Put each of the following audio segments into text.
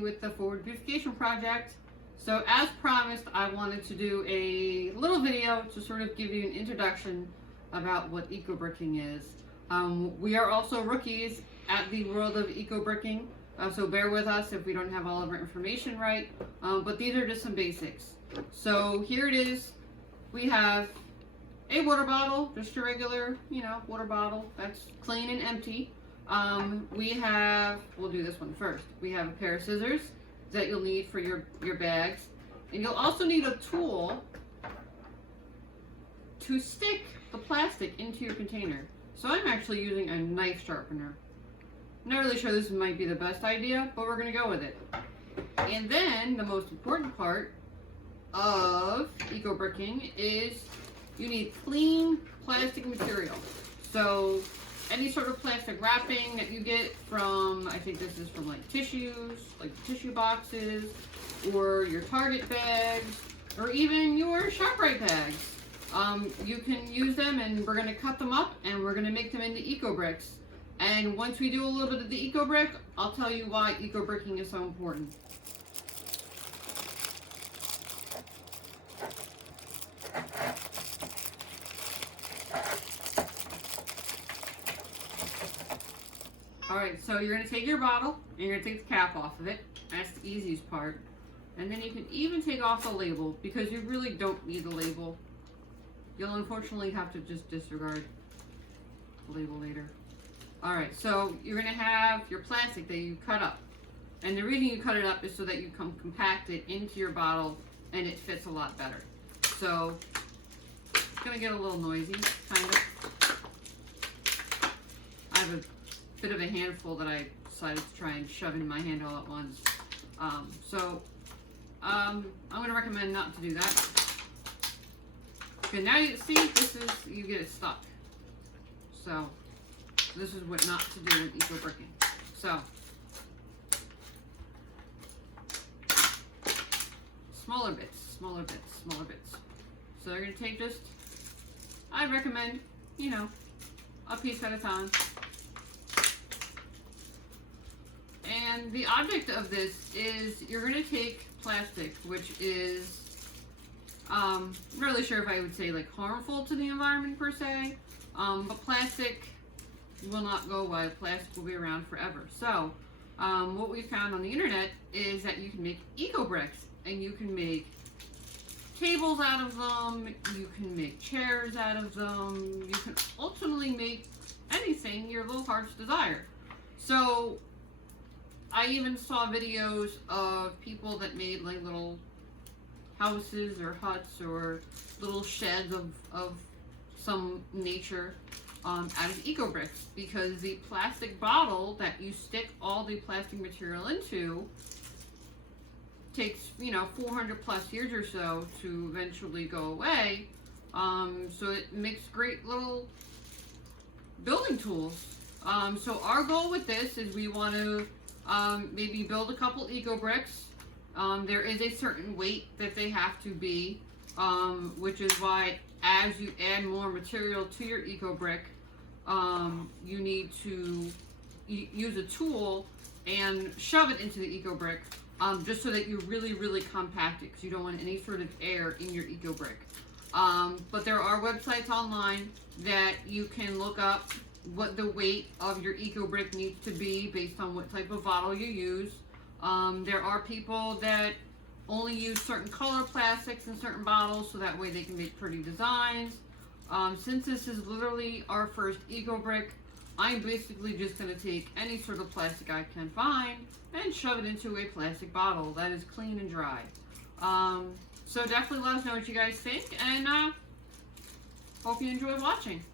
With the Forward Beautification Project. So as promised, I wanted to do a little video to sort of give you an introduction about what eco-bricking is. We are also rookies at the world of eco-bricking, so bear with us if we don't have all of our information right, but these are just some basics. So here it is. We have a water bottle, just a regular, water bottle that's clean and empty. We'll do this one first. We have a pair of scissors that you'll need for your bags. And you'll also need a tool to stick the plastic into your container. So I'm actually using a knife sharpener. I'm not really sure this might be the best idea, but we're gonna go with it. And then the most important part of eco-bricking is you need clean plastic material. So any sort of plastic wrapping that you get from, I think this is from like tissues, like tissue boxes, or your Target bags, or even your ShopRite bags. You can use them, and we're gonna cut them up and we're gonna make them into eco-bricks. And once we do a little bit of the eco-brick, I'll tell you why eco-bricking is so important. Alright, so you're going to take your bottle and you're going to take the cap off of it. That's the easiest part. And then you can even take off the label because you really don't need the label. You'll unfortunately have to just disregard the label later. Alright, so you're going to have your plastic that you cut up. And the reason you cut it up is so that you can compact it into your bottle and it fits a lot better. So it's going to get a little noisy, kind of. I have a bit of a handful that I decided to try and shove in my hand all at once. I'm going to recommend not to do that. Okay, now you see, you get it stuck. So, this is what not to do with eco-bricking. So, smaller bits. So you're going to take just, I recommend, a piece at a time. And the object of this is you're going to take plastic, which is, I'm not really sure if I would say like harmful to the environment per se, but plastic will not go away. Plastic will be around forever. So what we found on the internet is that you can make eco-bricks, and you can make tables out of them, you can make chairs out of them, you can ultimately make anything your little heart's desire. So I even saw videos of people that made like little houses or huts or little sheds of some nature out of eco-bricks, because the plastic bottle that you stick all the plastic material into takes 400 plus years or so to eventually go away. So it makes great little building tools. So our goal with this is we want to maybe build a couple eco-bricks. There is a certain weight that they have to be, which is why as you add more material to your eco-brick, you need to use a tool and shove it into the eco-brick, just so that you really compact it, because you don't want any sort of air in your eco-brick. But there are websites online that you can look up what the weight of your eco-brick needs to be based on what type of bottle you use. There are people that only use certain color plastics in certain bottles, so that way they can make pretty designs. Since this is literally our first eco-brick, I'm basically just going to take any sort of plastic I can find and shove it into a plastic bottle that is clean and dry. So definitely let us know what you guys think, and hope you enjoy watching.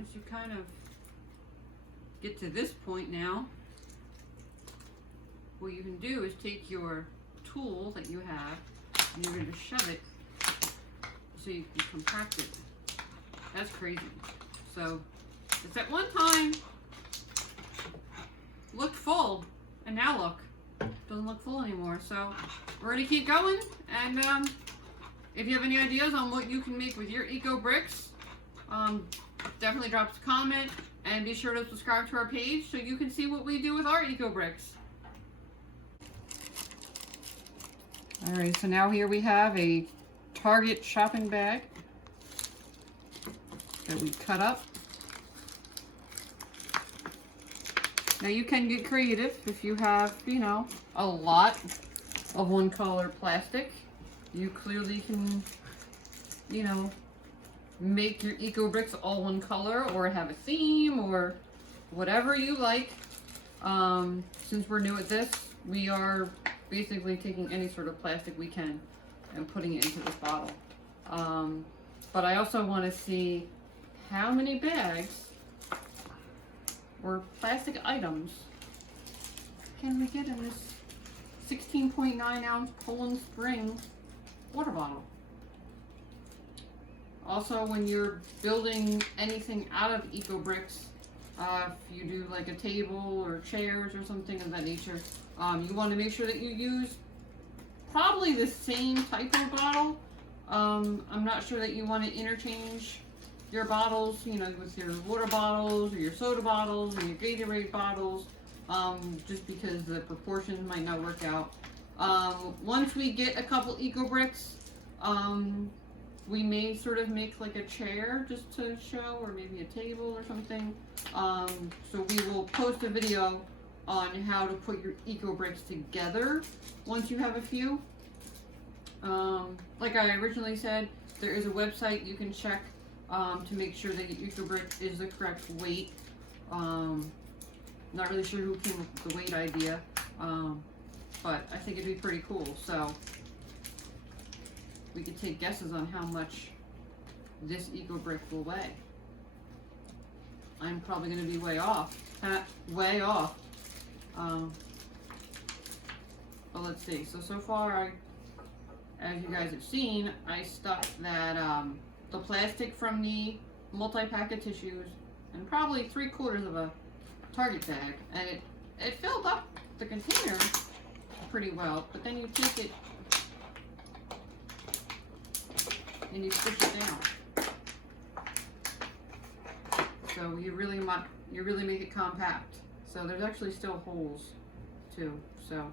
once you kind of get to this point now, what you can do is take your tool that you have and you're going to shove it so you can compact it. That's crazy. So it's at one time looked full, and now look, doesn't look full anymore. So we're going to keep going, and if you have any ideas on what you can make with your Eco Bricks, definitely drop us a comment, and be sure to subscribe to our page so you can see what we do with our Eco Bricks. Alright, so now here we have a Target shopping bag that we cut up. Now you can get creative if you have, you know, a lot of one color plastic. You clearly can, you know, make your Eco Bricks all one color, or have a theme, or whatever you like. Since we're new at this, we are basically taking any sort of plastic we can and putting it into this bottle. But I also want to see how many bags or plastic items can we get in this 16.9 ounce Poland Spring water bottle. Also, when you're building anything out of Eco Bricks, if you do like a table or chairs or something of that nature, you want to make sure that you use probably the same type of bottle. I'm not sure that you want to interchange your bottles, you know, with your water bottles or your soda bottles or your Gatorade bottles, just because the proportions might not work out. Once we get a couple Eco Bricks, we may sort of make like a chair just to show, or maybe a table or something. So we will post a video on how to put your Eco Bricks together once you have a few. Like I originally said, there is a website you can check to make sure that your Eco Brick is the correct weight. Not really sure who came up with the weight idea, but I think it'd be pretty cool. So we could take guesses on how much this Eco Brick will weigh. I'm probably going to be way off. Way off. But let's see. So far, as you guys have seen, I stuck that the plastic from the multi-pack of tissues and probably 3/4 of a Target bag, and it filled up the container pretty well. But then you take it and you squish it down. So you really make it compact. So there's actually still holes too. So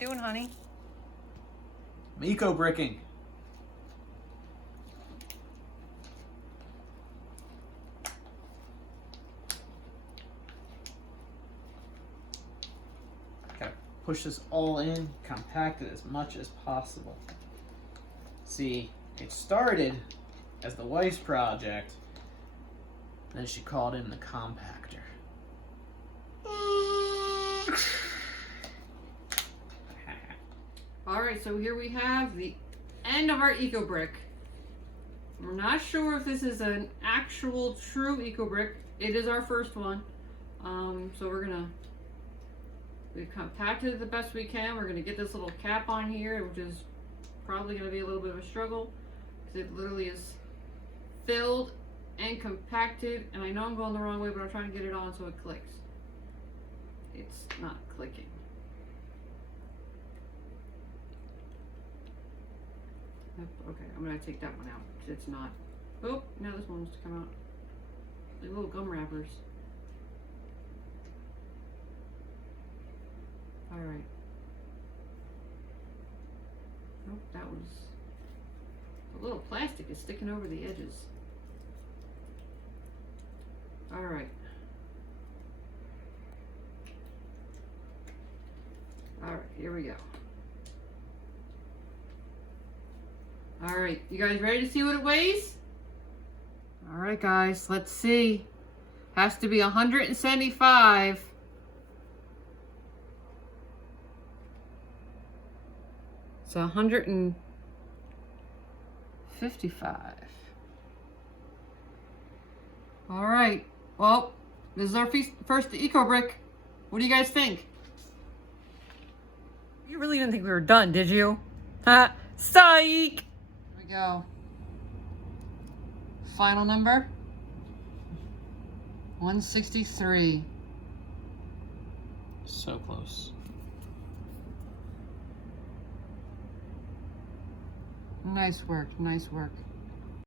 doing, honey? I'm Eco Bricking. Gotta push this all in, compact it as much as possible. See, it started as the Weiss project, then she called in the compactor. Alright, so here we have the end of our Eco Brick. We're not sure if this is an actual true Eco Brick. It is our first one. So we've compacted it the best we can. We're gonna get this little cap on here, which is probably gonna be a little bit of a struggle, because it literally is filled and compacted. And I know I'm going the wrong way, but I'm trying to get it on so it clicks. It's not clicking. Okay, I'm gonna take that one out. It's not. Oh, now this one wants to come out. Like little gum wrappers. Alright. Oh, that was a little plastic is sticking over the edges. All right. All right, here we go. All right, you guys ready to see what it weighs? All right, guys, let's see. Has to be 175. It's 155. All right. Well, this is our first Eco Brick. What do you guys think? You really didn't think we were done, did you? Ha! Psych! Here we go. Final number 163. So close. Nice work, nice work.